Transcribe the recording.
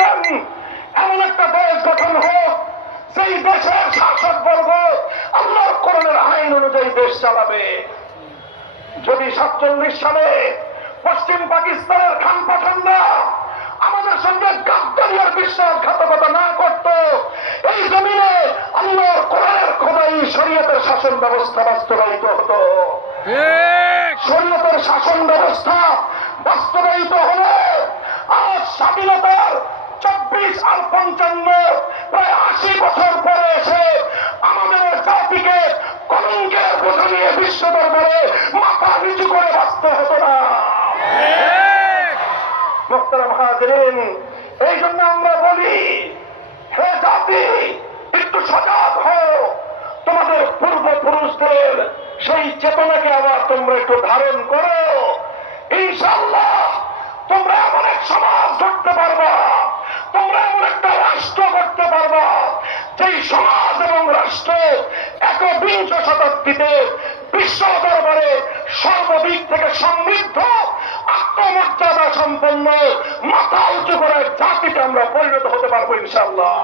দিবেন এমন একটা দেশ গঠন হোক সেই দেশের শাসক বর্গ আল্লাহর কোরআনের আইন অনুযায়ী দেশ চালাবে। যদি 47 সালে পশ্চিম পাকিস্তানের খান পাঠানরা আমাদের সঙ্গে গাদ্দারি আর বিশ্বাসঘাতকতা না করত, এই জমিনে আল্লাহর কোরআনের খোদাই শরীয়তের শাসন ব্যবস্থা বাস্তবায়িত হতো। শরীয়তের শাসন ব্যবস্থা বাস্তবায়িত হলে আজ স্বাধীনতার 24 আর 55 প্রায় 80 বছর পরে এসে আমাদের জাতিকে কলঙ্কের বোঝা নিয়ে বিশ্ব দরবারে মাথা নিচু করে বাঁচতে হতো না। মোহতারাম হাজিরিন, এই জন্য আমরা বলি, হে জাতি, একটু সজাগ হও। তোমাদের পূর্বপুরুষদের সেই চেতনাকে আবার তোমরা একটু ধারণ করো। ইনশাআল্লাহ তোমরা এমন এক সমাজ গড়তে পারবা, তোমরা এমন একটা রাষ্ট্র করতে পারবা যেই সমাজ এবং রাষ্ট্র 21 শতাব্দীতে বিশ্ব দরবারে সর্বদিক থেকে সমৃদ্ধ, আত্মমর্যাদা সম্পন্ন, মাথা উঁচু করে জাতিতে আমরা পরিণত হতে পারবো ইনশাআল্লাহ।